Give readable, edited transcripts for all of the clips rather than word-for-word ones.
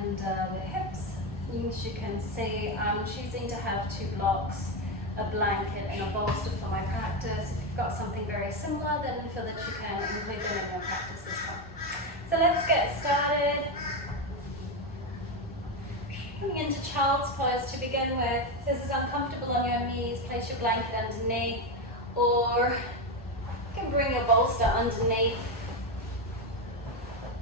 under the hips. As you can see, I'm choosing to have 2 blocks, a blanket and a bolster for my practice. If you've got something very similar, then feel that you can include them in your practice as well. So let's get started. Coming into child's pose to begin with. If this is uncomfortable on your knees, place your blanket underneath, or you can bring your bolster underneath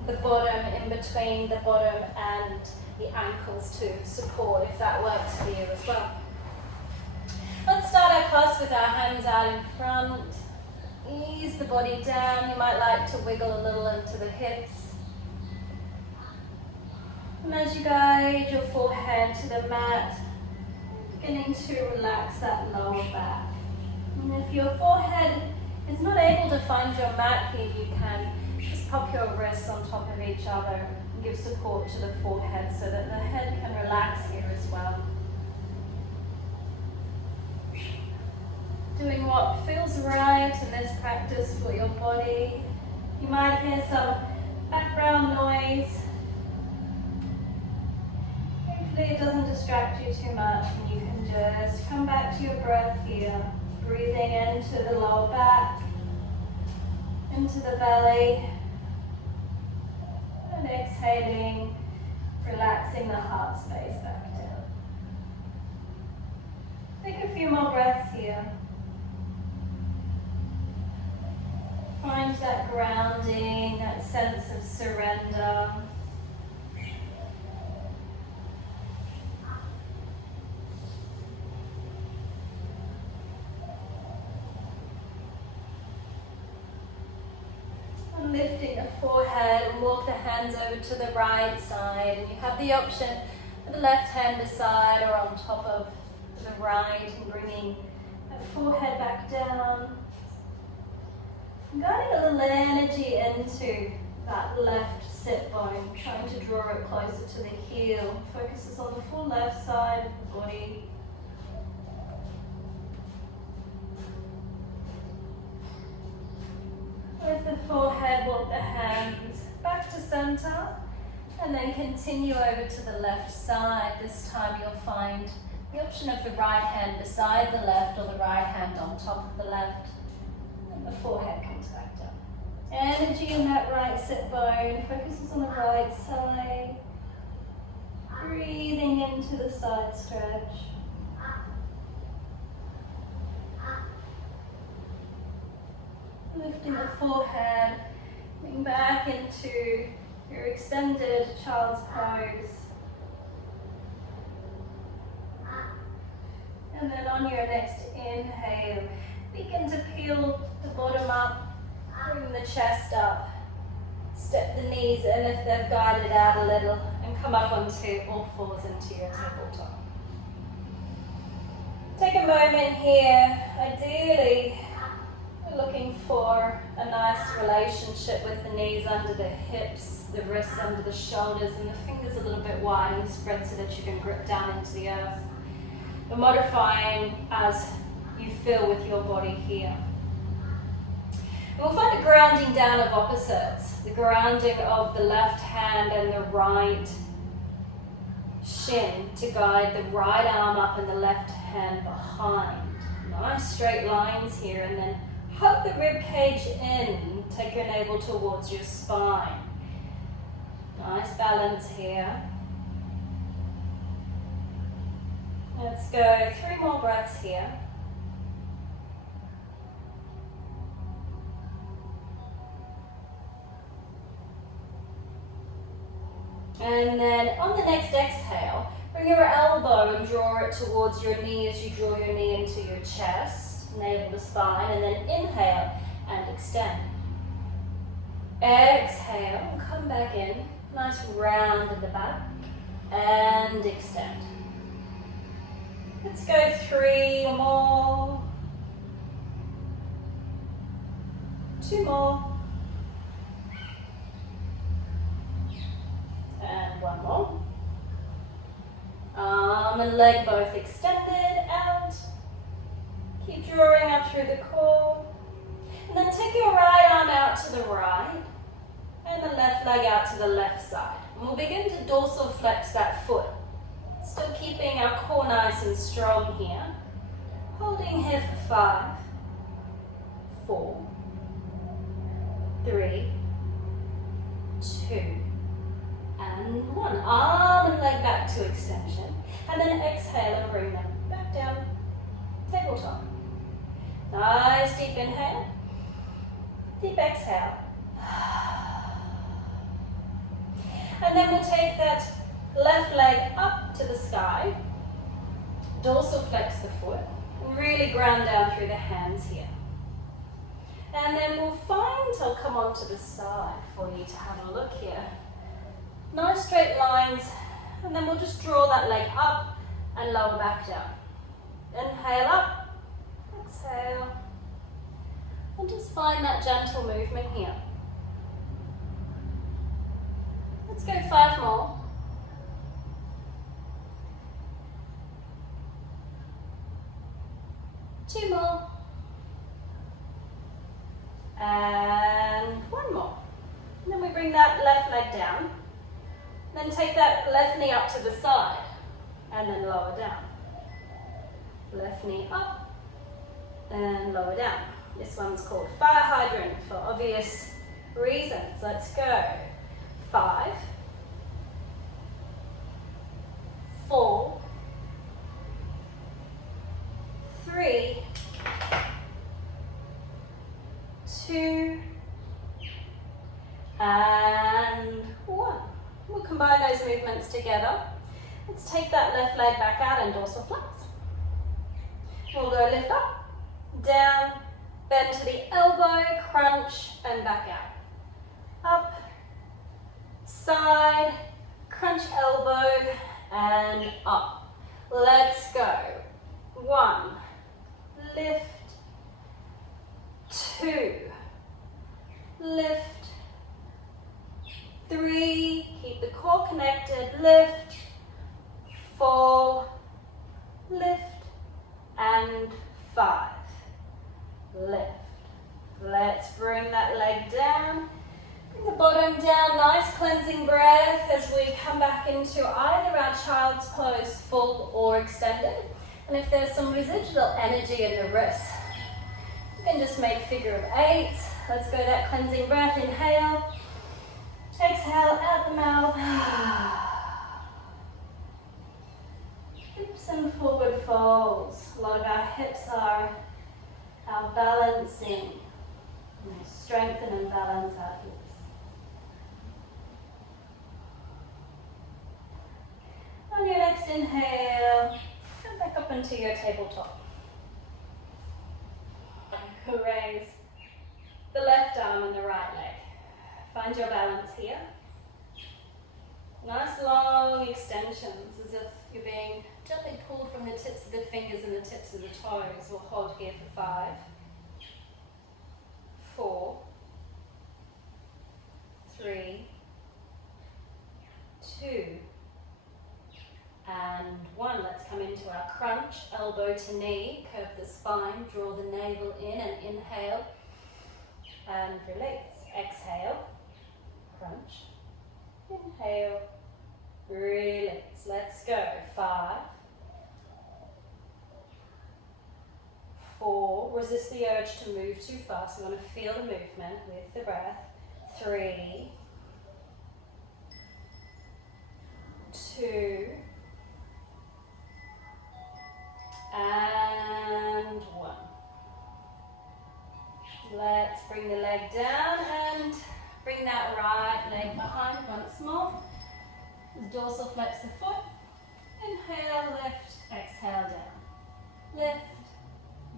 the bottom, in between the bottom and the ankles to support, if that works for you as well. Let's start our class with our hands out in front. Ease the body down. You might like to wiggle a little into the hips. And as you guide your forehead to the mat, beginning to relax that lower back. And if your forehead is not able to find your mat here, you can just pop your wrists on top of each other and give support to the forehead so that the head can relax here as well. Doing what feels right in this practice for your body. You might hear some background noise. Hopefully it doesn't distract you too much, and you can just come back to your breath here. Breathing into the lower back, into the belly, and exhaling, relaxing the heart space back down. Take a few more breaths here. Find that grounding, that sense of surrender. And lifting the forehead and walk the hands over to the right side. And you have the option of the left hand beside or on top of the right, and bringing that forehead back down. Guiding a little energy into that left sit bone, trying to draw it closer to the heel. Focuses on the full left side of the body. With the forehead, walk the hands back to center, and then continue over to the left side. This time you'll find the option of the right hand beside the left or the right hand on top of the left. The forehead comes back down. Energy in that right sit bone. Focuses on the right side. Breathing into the side stretch. Lifting the forehead. Coming back into your extended child's pose. And then on your next inhale, begin to peel the bottom up, bring the chest up, step the knees in if they've guided out a little, and come up onto all fours into your tabletop. Take a moment here. Ideally, we're looking for a nice relationship with the knees under the hips, the wrists under the shoulders, and the fingers a little bit wide and spread so that you can grip down into the earth. We're modifying as you feel with your body here. And we'll find a grounding down of opposites, the grounding of the left hand and the right shin to guide the right arm up and the left hand behind. Nice straight lines here, and then hug the rib cage in, take your navel towards your spine. Nice balance here. Let's go 3 more breaths here. And then on the next exhale, bring your elbow and draw it towards your knee as you draw your knee into your chest, navel to spine, and then inhale and extend. Exhale, and come back in, nice round in the back, and extend. Let's go 3 more. 2 more. And 1 more. Arm and leg both extended out. Keep drawing up through the core. And then take your right arm out to the right And the left leg out to the left side. And we'll begin to dorsal flex that foot. Still keeping our core nice and strong here. Holding here for 5, 4, 3, 2, and 1. Arm and leg back to extension. And then exhale and bring them back down, tabletop. Nice deep inhale, deep exhale. And then we'll take that left leg up to the sky, dorsal flex the foot, and really ground down through the hands here. And then we'll find, I'll come onto the side for you to have a look here. Nice straight lines, and then we'll just draw that leg up and lower back down. Inhale up, exhale, and just find that gentle movement here. Let's go 5 more. Two more. And 1 more. And then we bring that left leg down. Then take that left knee up to the side. And then lower down. Left knee up. And lower down. This one's called fire hydrant for obvious reasons. Let's go. 5, 4, 3, 2, and 1. We'll combine those movements together. Let's take that left leg back out and dorsal flex. We'll go lift up, down, bend to the elbow, crunch, and back out. Up, side, crunch elbow, and up. Let's go. 1, lift, 2, lift, 3, keep the core connected, lift, 4, lift, and 5, lift. Let's bring that leg down, bring the bottom down, nice cleansing breath as we come back into either our child's pose, full or extended. And if there's some residual energy in the wrists, you can just make figure of 8. Let's go that cleansing breath, inhale, exhale out the mouth. Hips and forward folds. A lot of our hips are our balancing. Strengthen and balance our hips. On your next inhale, come back up into your tabletop. Raise the left arm and the right leg. Find your balance here. Nice long extensions as if you're being gently pulled from the tips of the fingers and the tips of the toes. We'll hold here for 5, 4, 3, 2, and 1. Let's come into our crunch, elbow to knee, curve the spine, draw the navel in and inhale and release. Exhale, crunch, inhale, release. Let's go. 5, 4, resist the urge to move too fast. We want to feel the movement with the breath. 3, 2, and 1. Let's bring the leg down and bring that right leg behind once more. Dorsal flex the foot. Inhale, lift, exhale, down. Lift,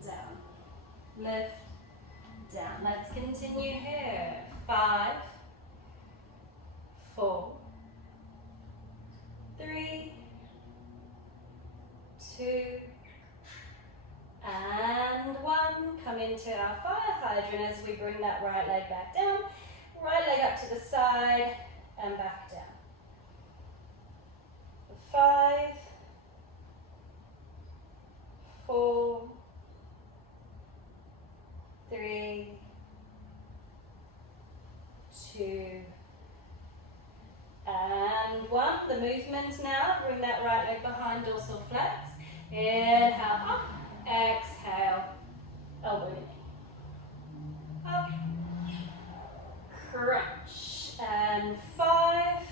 down. Lift, down. Let's continue here. 5, 4, 3, 2, and 1. Come into our fire hydrant as we bring that right leg back down. Right leg up to the side and back down. 5, 4, 3, 2, one. The movement now. Bring that right leg behind, dorsal flex. Inhale, up. Exhale, elbow to knee. Up. Crunch. And 5.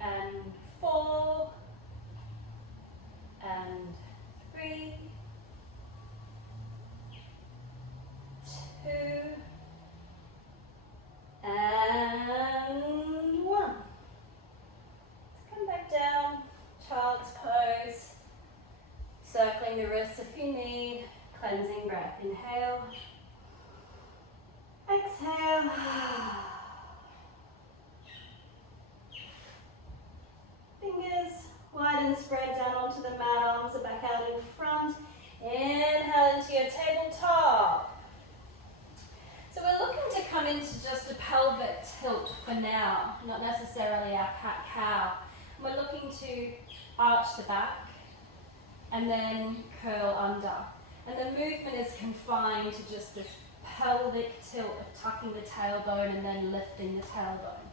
And 4. And 3. 2. And 1. Come back down, child's pose. Circling the wrists if you need. Cleansing breath. Inhale. Exhale. Fingers wide and spread down onto the mat. Arms are back out in front. Inhale into your tabletop. So we're looking to come into just a pelvic tilt for now, not necessarily our cat-cow. We're looking to arch the back and then curl under. And the movement is confined to just this pelvic tilt of tucking the tailbone and then lifting the tailbone.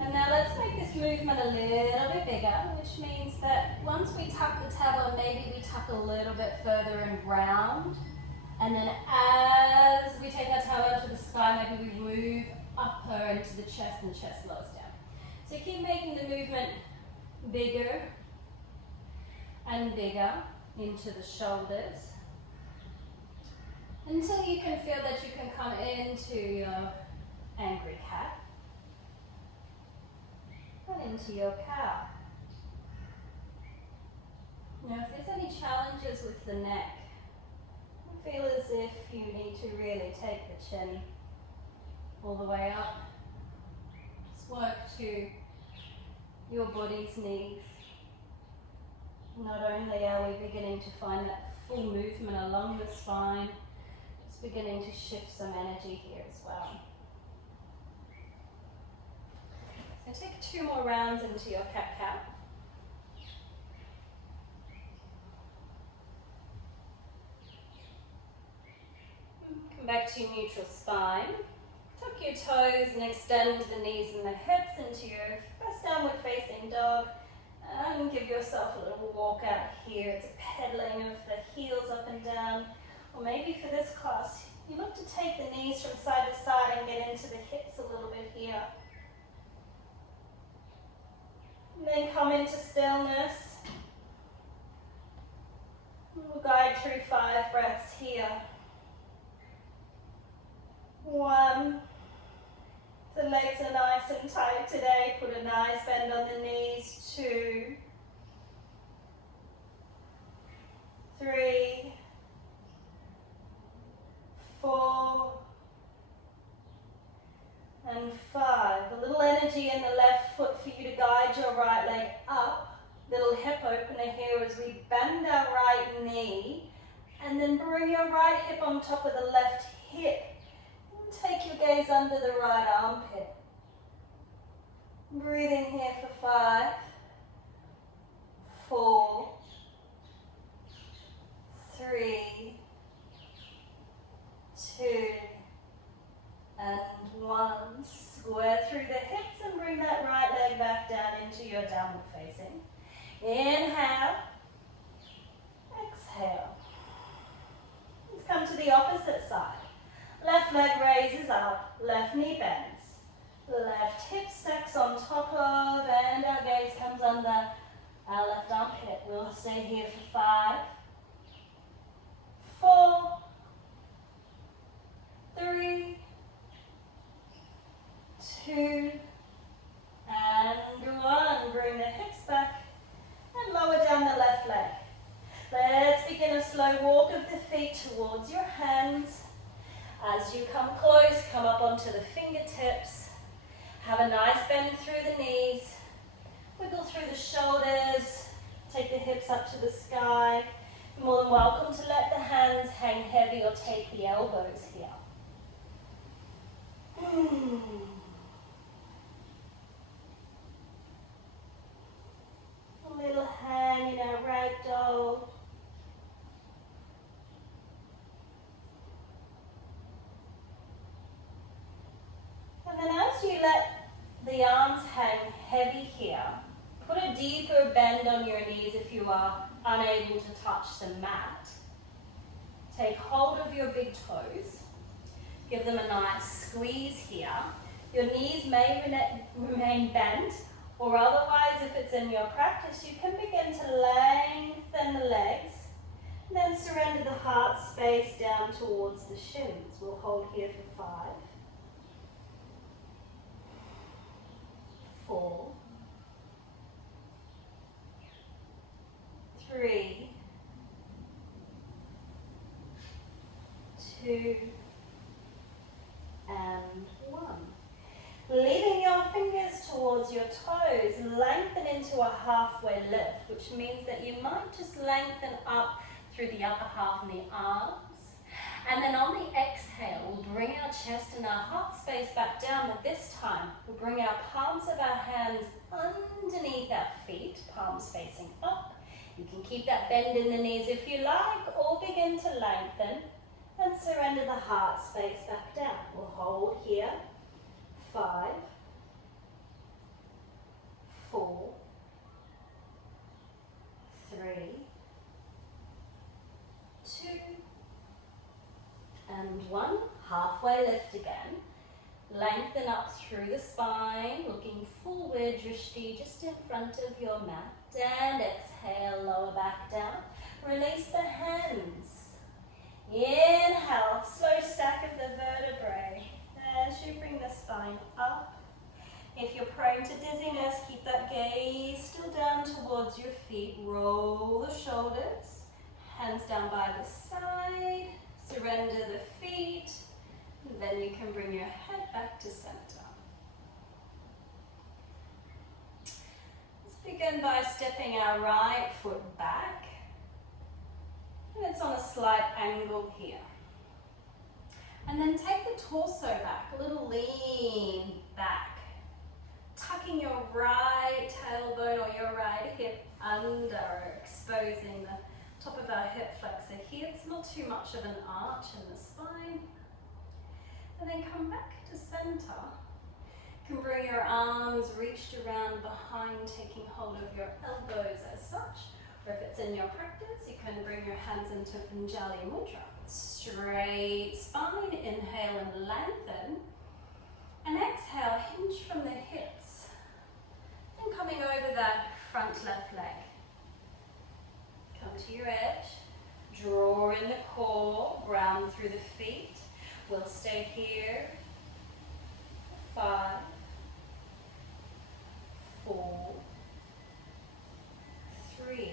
And now let's make this movement a little bit bigger, which means that once we tuck the tailbone, maybe we tuck a little bit further and round. And then as we take our tailbone to the sky, maybe we move upper into the chest and the chest slows down. So keep making the movement bigger and bigger into the shoulders until you can feel that you can come into your angry cat and into your cow. Now if there's any challenges with the neck, feel as if you need to really take the chin all the way up. Just work to your body's needs. Not only are we beginning to find that full movement along the spine, it's beginning to shift some energy here as well. So take 2 more rounds into your cat-cow. Come back to your neutral spine. Tuck your toes and extend the knees and the hips into your first downward facing dog. And give yourself a little walk out here. It's a pedaling of the heels up and down. Or maybe for this class, you look to take the knees from side to side and get into the hips a little bit here. And then come into stillness. We'll guide through 5 breaths here. 1. The legs are nice and tight today. Put a nice bend on the knees. 2. 3. 4. And 5. A little energy in the left foot for you to guide your right leg up. Little hip opener here as we bend our right knee. And then bring your right hip on top of the left hip. Take your gaze under the right armpit. Breathing here for 5, 4, 3, 2, and 1. Square through the hips and bring that right leg back down into your downward facing. Inhale, exhale. Let's come to the opposite side. Left leg raises up, left knee bends. Left hip stacks on top of, and our gaze comes under our left armpit. We'll stay here for 5, 4, 3, 2, and 1. Bring the hips back and lower down the left leg. Let's begin a slow walk of the feet towards your hands. As you come close, come up onto the fingertips. Have a nice bend through the knees. Wiggle through the shoulders. Take the hips up to the sky. You're more than welcome to let the hands hang heavy or take the elbows here. A little hang in our ragdoll. heavy here. Put a deeper bend on your knees if you are unable to touch the mat. Take hold of your big toes. Give them a nice squeeze here. Your knees may remain bent, or otherwise, if it's in your practice, you can begin to lengthen the legs, and then surrender the heart space down towards the shins. We'll hold here for 5, 4, 3, 2, and 1. Leading your fingers towards your toes, lengthen into a halfway lift, which means that you might just lengthen up through the upper half and the arms. And then on the exhale, we'll bring our chest and our heart space back down, but this time we'll bring our palms of our hands underneath our feet, palms facing up. You can keep that bend in the knees if you like, or begin to lengthen and surrender the heart space back down. We'll hold here. 5, 4, 3, 2, and 1. Halfway lift again. Lengthen up through the spine, looking forward, drishti just in front of your mat. And exhale, lower back down. Release the hands. Inhale, slow stack of the vertebrae as you bring the spine up. If you're prone to dizziness, keep that gaze still down towards your feet. Roll the shoulders, hands down by the side. Surrender the feet. And then you can bring your head back to center. Let's begin by stepping our right foot back. And it's on a slight angle here. And then take the torso back, a little lean back. Tucking your right tailbone or your right hip under, exposing the top of our hip flexor here. It's not too much of an arch in the spine. And then come back to center. You can bring your arms reached around behind, taking hold of your elbows as such. Or if it's in your practice, you can bring your hands into Pinjali Mudra. Straight spine, inhale and lengthen. And exhale, hinge from the hips. And coming over that front left leg. Come to your edge. Draw in the core, ground through the feet. We'll stay here. 5, 4, 3,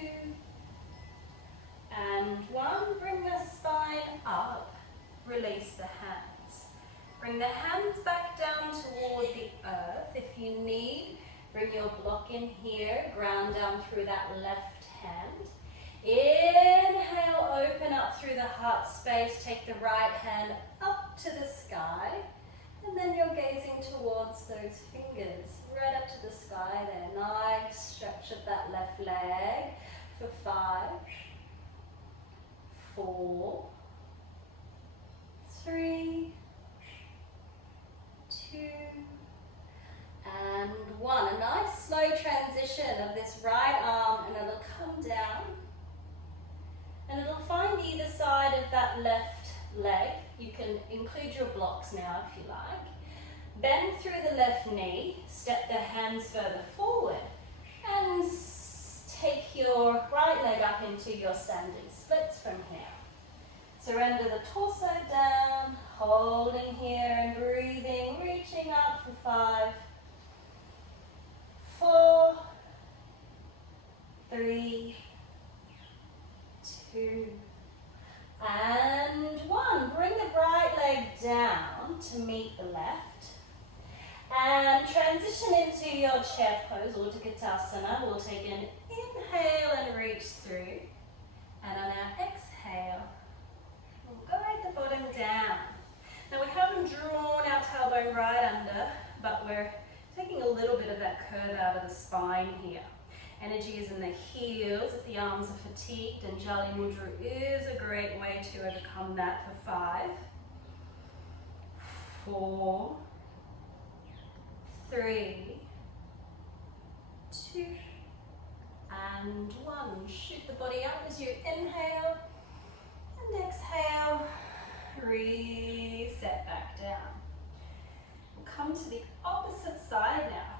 2, and 1. Bring the spine up. Release the hands. Bring the hands back down toward the earth. If you need, bring your block in here. Ground down through that left hand. Inhale, open up through the heart space. Take the right hand up to the sky. And then you're gazing towards those fingers, right up to the sky there. Nice stretch of that left leg for 5, 4, 3, 2, and 1. A nice slow transition of this right arm, and it'll come down. And it'll find either side of that left leg. You can include your blocks now if you like. Bend through the left knee, step the hands further forward, and take your right leg up into your standing splits from here. Surrender the torso down, holding here and breathing, reaching up for 5, 4, 3, 2, and 1. Bring the right leg down to meet the left. And transition into your chair pose, Utkatasana. We'll take an inhale and reach through. And on our exhale, we'll guide the bottom down. Now we haven't drawn our tailbone right under, but we're taking a little bit of that curve out of the spine here. Energy is in the heels if the arms are fatigued, and Jali Mudra is a great way to overcome that for 5, 4, 3, 2, and 1. Shoot the body up as you inhale and exhale. Reset back down. We'll come to the opposite side now.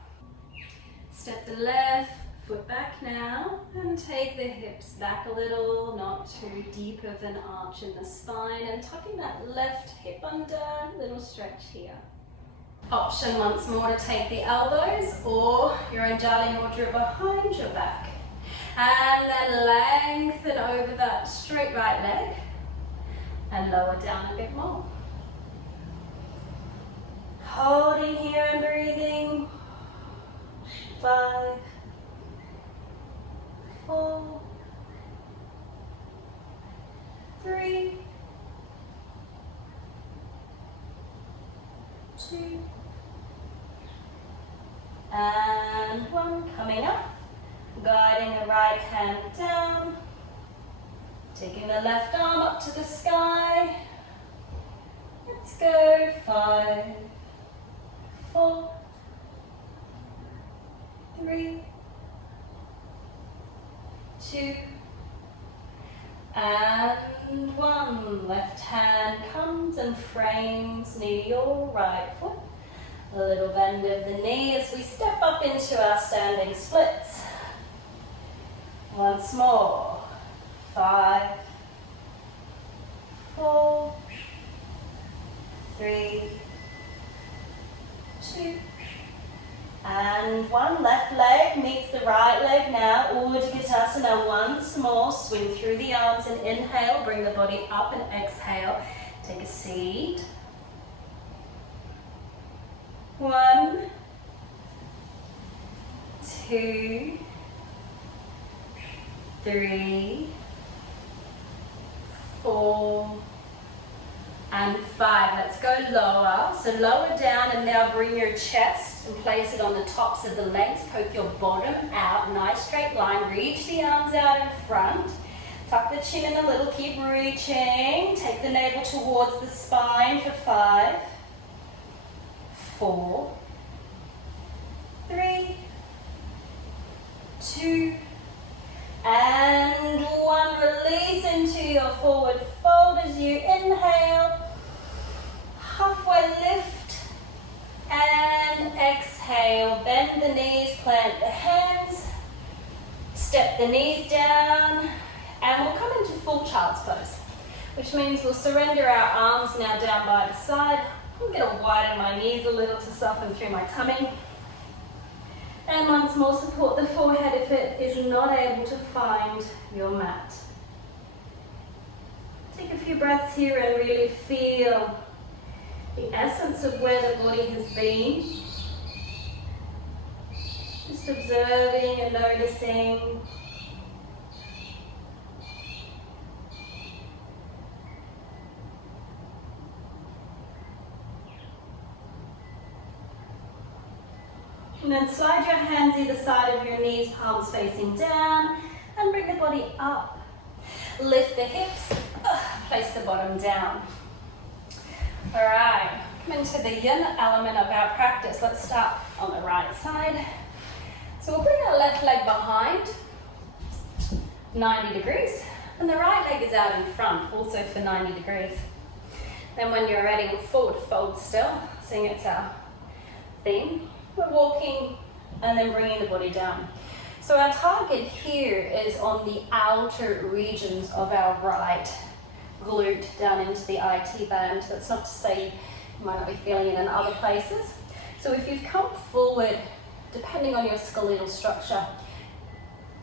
Step the left foot back now and take the hips back a little, not too deep of an arch in the spine, and tucking that left hip under, little stretch here. Option once more to take the elbows or your Anjali Mudra behind your back. And then lengthen over that straight right leg and lower down a bit more. Holding here and breathing. 5, 4, 3, 2, and 1. Coming up, guiding the right hand down, taking the left arm up to the sky. Let's go. 5, 4, 3, 2, and 1. Left hand comes and frames near your right foot. A little bend of the knee as we step up into our standing splits. Once more. 5, 4, 3, 2, and 1. Left leg meets the right leg now. Ujjayitasana once more. Swing through the arms and inhale. Bring the body up and exhale. Take a seat. 1, 2, 3, 4, and 5. Let's go lower. So lower down and now bring your chest and place it on the tops of the legs. Poke your bottom out. Nice straight line. Reach the arms out in front. Tuck the chin in a little. Keep reaching. Take the navel towards the spine for 5, 4, 3, 2, and 1. Release into your forward fold as you inhale. Halfway lift and exhale. Bend the knees, plant the hands. Step the knees down and we'll come into full child's pose, which means we'll surrender our arms now down by the side. I'm going to widen my knees a little to soften through my tummy. And once more, support the forehead if it is not able to find your mat. Take a few breaths here and really feel the essence of where the body has been. Just observing and noticing. And then slide your hands either side of your knees, palms facing down, and bring the body up. Lift the hips, place the bottom down. All right, come into the yin element of our practice. Let's start on the right side. So we'll bring our left leg behind, 90 degrees, and the right leg is out in front, also for 90 degrees. Then when you're ready, we'll forward fold still, seeing it's our theme. We're walking and then bringing the body down. So our target here is on the outer regions of our right glute down into the IT band. That's not to say you might not be feeling it in other places. So if you've come forward, depending on your skeletal structure,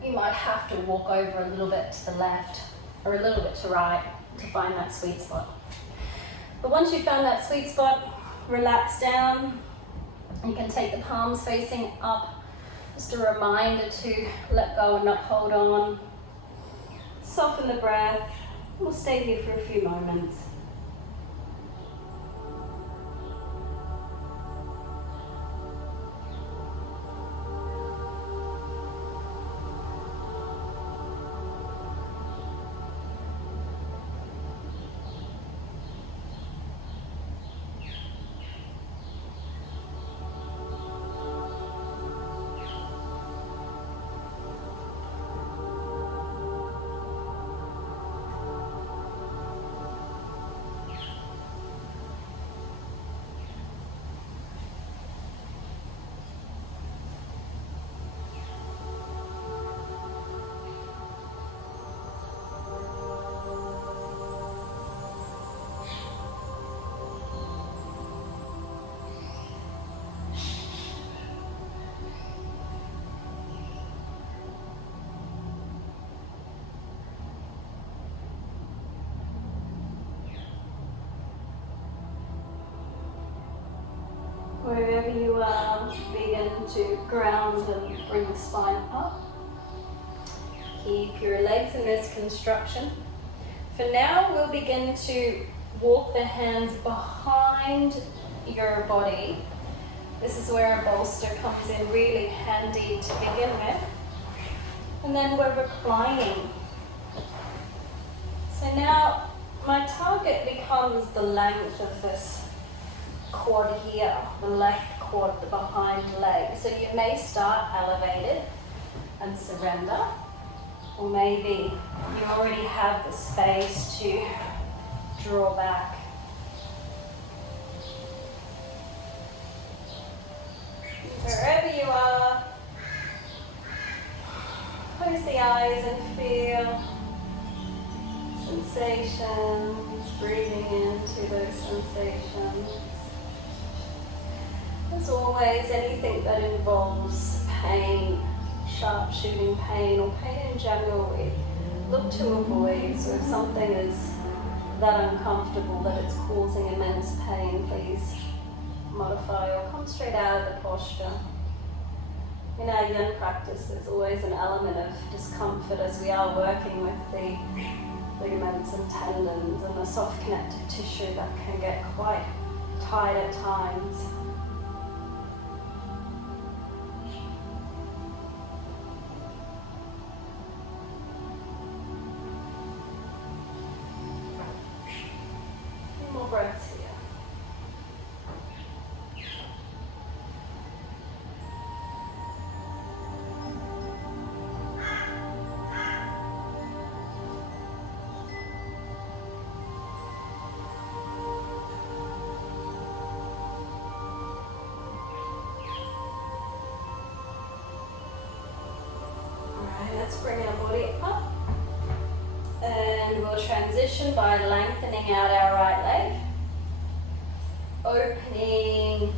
you might have to walk over a little bit to the left or a little bit to right to find that sweet spot. But once you've found that sweet spot, relax down. You can take the palms facing up. Just a reminder to let go and not hold on. Soften the breath. We'll stay here for a few moments. wherever you are, begin to ground and bring the spine up. Keep your legs in this construction. For now, we'll begin to walk the hands behind your body. This is where a bolster comes in really handy to begin with. And then we're reclining. So now my target becomes the length of this quad here, the left quad, the behind leg. So you may start elevated and surrender, or maybe you already have the space to draw back. Wherever you are, close the eyes and feel sensations, breathing into those sensations. As always, anything that involves pain, sharp shooting pain, or pain in general, we look to avoid. So if something is that uncomfortable that it's causing immense pain, please modify or come straight out of the posture. In our Yinyang practice, there's always an element of discomfort as we are working with the ligaments and tendons and the soft connective tissue that can get quite tight at times. More breaths here. Let's bring our body up, and we'll transition by lengthening out our right leg, opening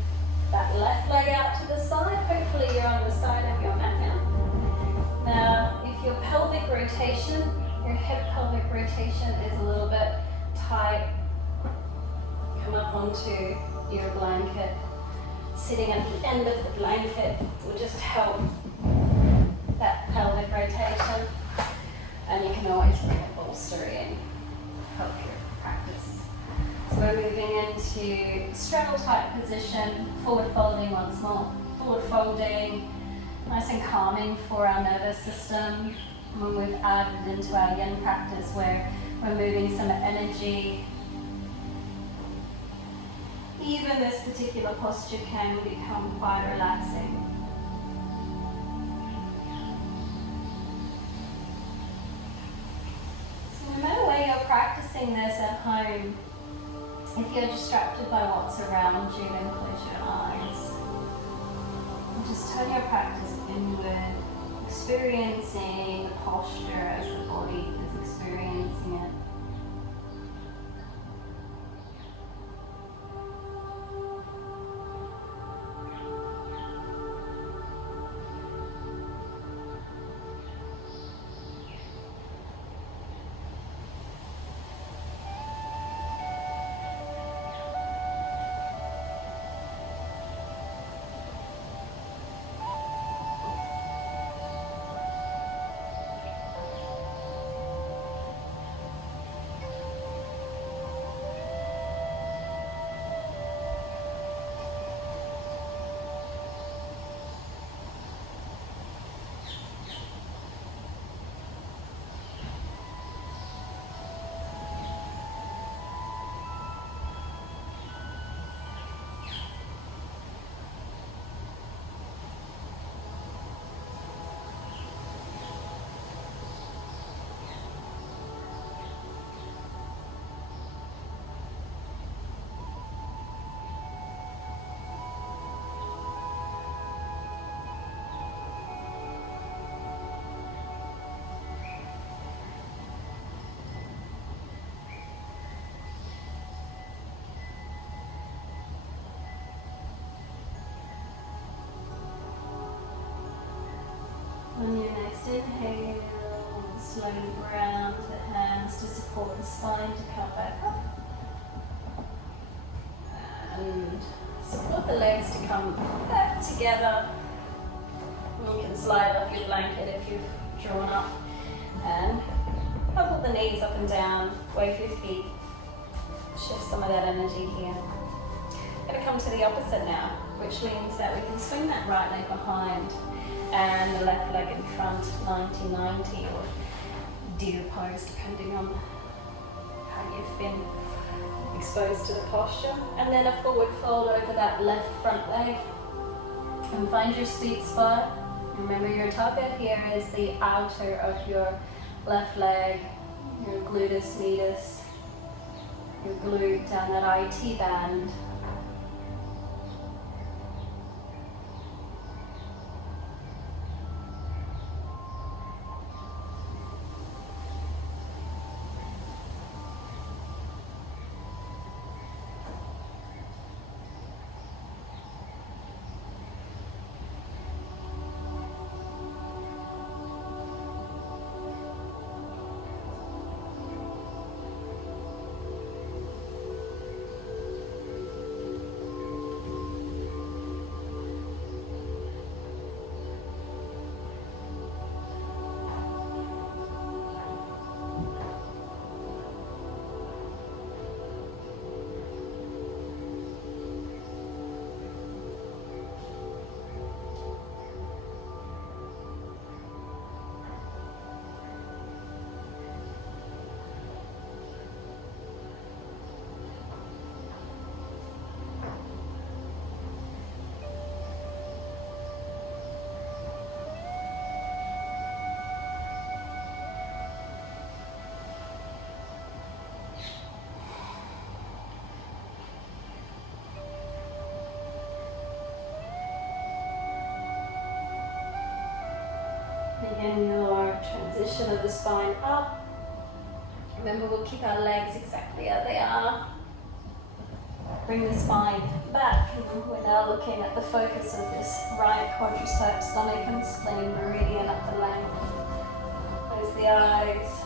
that left leg out to the side. Hopefully you're on the side of your mat now. Now, if your pelvic rotation, your hip pelvic rotation is a little bit tight, come up onto your blanket. Sitting at the end of the blanket will just help that pelvic rotation, and you can always bring a bolster in, help your practice. So we're moving into straddle type position, forward folding once more, forward folding, nice and calming for our nervous system. When we've added into our Yin practice where we're moving some energy, even this particular posture can become quite relaxing. No matter where you're practicing this at home, if you're distracted by what's around you, then close your eyes. And just turn your practice inward, experiencing the posture as the body is experiencing it. On your next inhale, slowly ground the hands to support the spine to come back up. And Support the legs to come back together. You can slide off your blanket if you've drawn up. And bubble the knees up and down, wave your feet. Shift some of that energy here. We're going to come to the opposite now, which means that we can swing that right leg behind and the left leg in front, 90-90 or deer pose, depending on how you've been exposed to the posture. And then a forward fold over that left front leg and find your sweet spot. Remember, your target here is the outer of your left leg, your gluteus medius, your glute down that IT band. Begin your transition of the spine up. Remember, we'll keep our legs exactly as they are. Bring the spine back, and we're now looking at the focus of this right quadriceps, stomach and spleen meridian up the length. Close the eyes.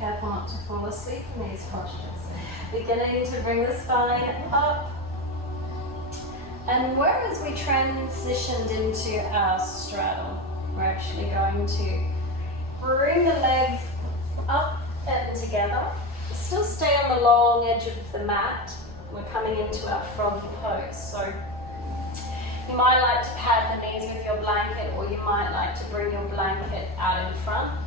Careful not to fall asleep in these postures. Beginning to bring the spine up. And whereas we transitioned into our straddle, we're actually going to bring the legs up and together. Still stay on the long edge of the mat. We're coming into our froggy pose. So you might like to pad the knees with your blanket, or you might like to bring your blanket out in front.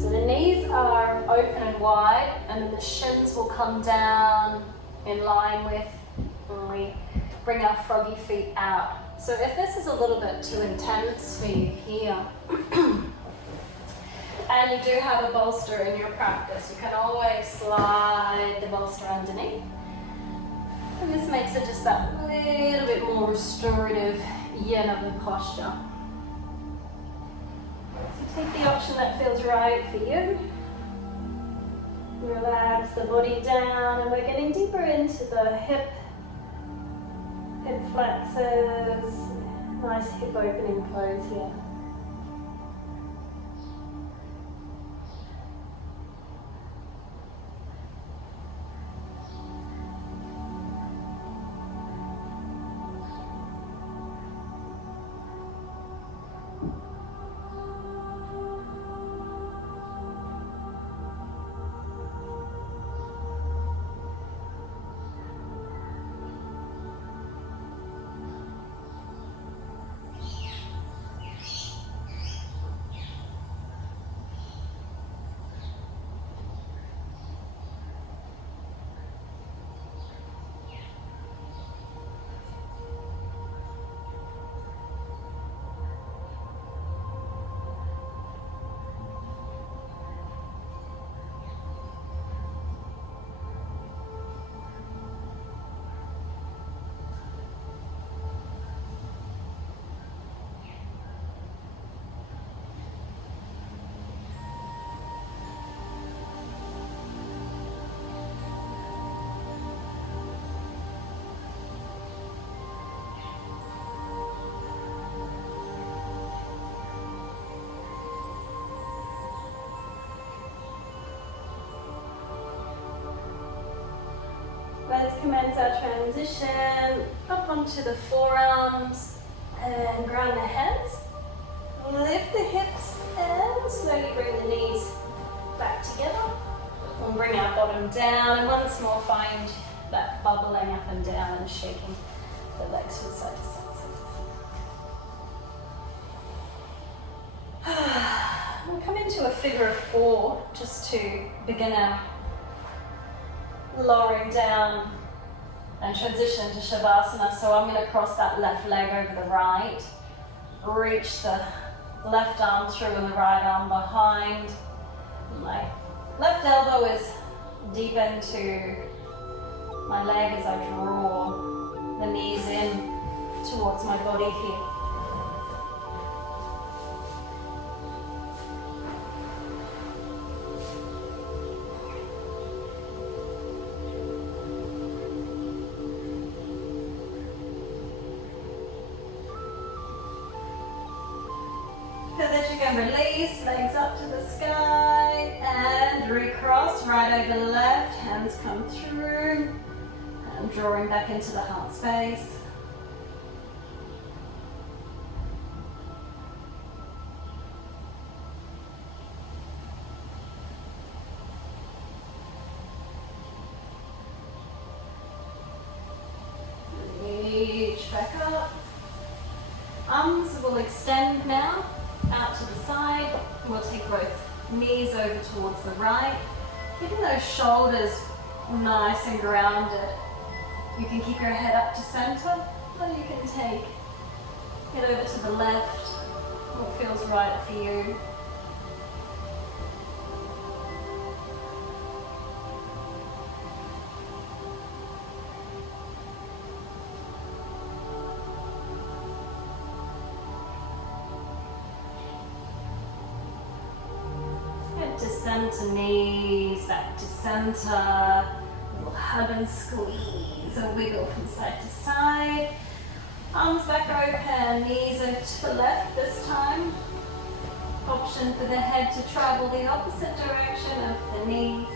So the knees are open and wide, and then the shins will come down in line with when we bring our froggy feet out. So if this is a little bit too intense for you here, and you do have a bolster in your practice, you can always slide the bolster underneath. And this makes it just that little bit more restorative yin of the posture. So take the option that feels right for you. Relax the body down, and we're getting deeper into the hip flexors. Nice hip opening pose here. Let's commence our transition up onto the forearms and ground the hands. Lift the hips and slowly bring the knees back together. And bring our bottom down, and once more find that bubbling up and down and shaking the legs from side to side. We'll come into a figure of four just to begin our lowering down and transition to Shavasana. So I'm going to cross that left leg over the right, reach the left arm through and the right arm behind. My left elbow is deep into my leg as I draw the knees in towards my body here. Release, legs up to the sky, and recross, right over left, hands come through, and drawing back into the heart space. Reach back up. Arms will extend now out to the side. We'll take both knees over towards the right, keeping those shoulders nice and grounded. You can keep your head up to center, or you can take it over to the left, what feels right for you. To center, knees back to center, little hug and squeeze, a wiggle from side to side, arms back open, knees over to the left this time, option for the head to travel the opposite direction of the knees.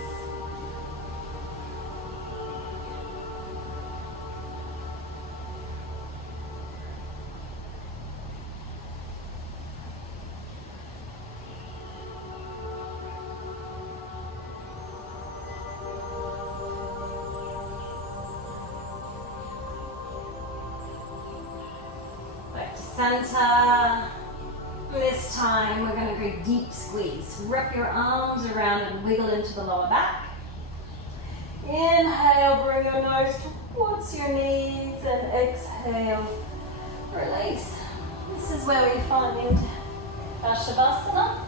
Center. This time we're going to go deep squeeze. Wrap your arms around and wiggle into the lower back. Inhale, bring your nose towards your knees, and exhale, release. This is where we find our Shavasana.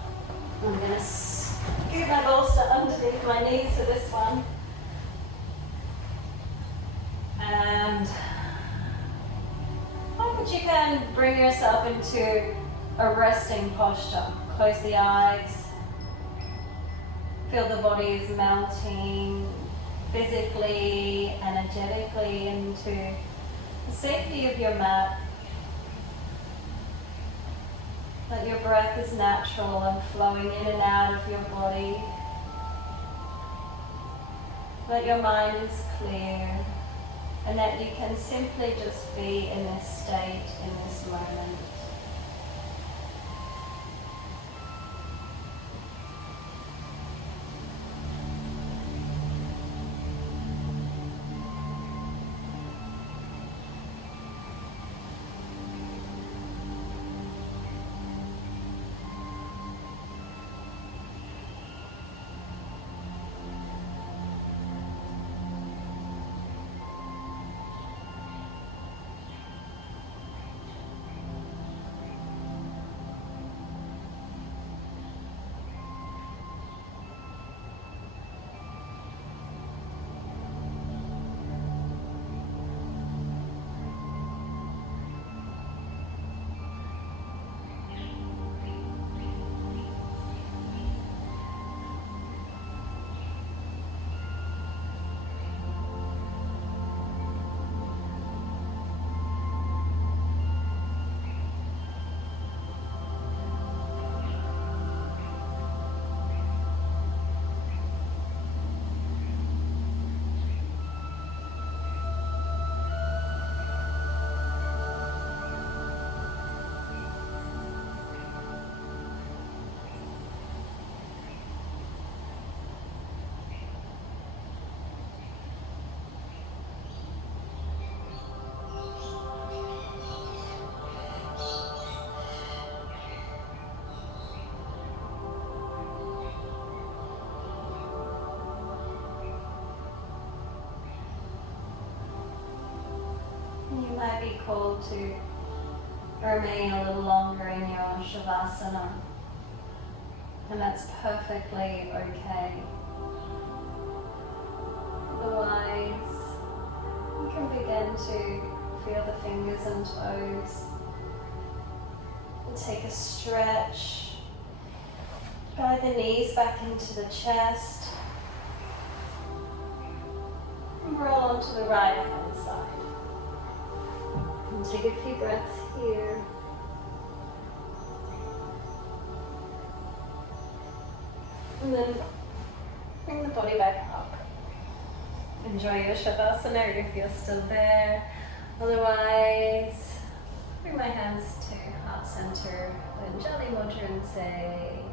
I'm going to scoot my bolster underneath my knees for this one. And you can bring yourself into a resting posture. Close the eyes. Feel the body is melting physically, energetically into the safety of your mat. That your breath is natural and flowing in and out of your body. That your mind is clear and that you can simply just be in this state, in this moment. You might be called to remain a little longer in your Shavasana, and that's perfectly okay. Otherwise, you can begin to feel the fingers and toes, and take a stretch, guide the knees back into the chest, and roll onto the right hand side. And take a few breaths here. And then bring the body back up. Enjoy your Shavasana if you're still there. Otherwise, bring my hands to heart center, Anjali Mudra and say